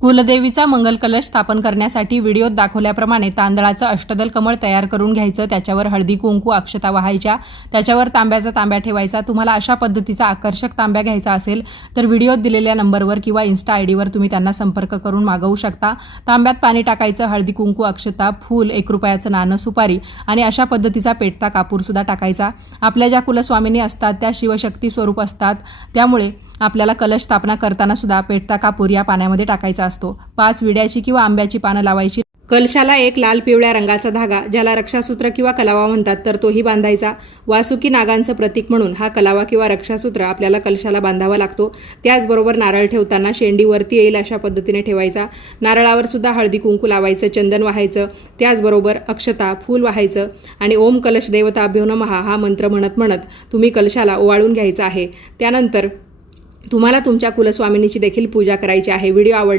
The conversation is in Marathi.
कुलदेवीचा मंगल कलश स्थापन करण्यासाठी व्हिडिओत दाखवल्याप्रमाणे तांदळाचं अष्टदल कमळ तयार करून घ्यायचं, त्याच्यावर हळदी कुंकू अक्षता वाहायच्या, त्याच्यावर तांब्याचा तांब्या ठेवायचा। तुम्हाला अशा पद्धतीचा आकर्षक तांब्या घ्यायचा असेल तर व्हिडिओत दिलेल्या नंबरवर किंवा इन्स्टा आयडीवर तुम्ही त्यांना संपर्क करून मागवू शकता। तांब्यात पाणी टाकायचं, हळदी कुंकू अक्षता, फूल, 1 रुपयाचं नाणं, सुपारी आणि अशा पद्धतीचा पेटता कापूर सुद्धा टाकायचा। आपल्या ज्या कुलस्वामिनी असतात त्या शिवशक्ती स्वरूप असतात, त्यामुळे आपल्याला कलश स्थापना करताना सुद्धा पेटता कापूर या पाण्यामध्ये टाकायचा असतो। 5 विड्याची किंवा आंब्याची पानं लावायची। कलशाला एक लाल पिवळ्या रंगाचा धागा, ज्याला रक्षासूत्र किंवा कलावा म्हणतात, तर तोही बांधायचा। वासुकी नागांचं प्रतीक म्हणून हा कलावा किंवा रक्षासूत्र आपल्याला कलशाला बांधावा लागतो। त्याचबरोबर नारळ ठेवताना शेंडी वरती येईल अशा पद्धतीने ठेवायचा। नारळावर सुद्धा हळदी कुंकू लावायचं, चंदन वाहायचं, त्याचबरोबर अक्षता, फूल वाहायचं आणि ओम कलश देवताभ्यो नमः हा मंत्र म्हणत तुम्ही कलशाला ओवाळून घ्यायचा आहे। त्यानंतर तुम्हाला तुमच्या कुलस्वामिनीची देखील पूजा करायची आहे। व्हिडिओ आवडला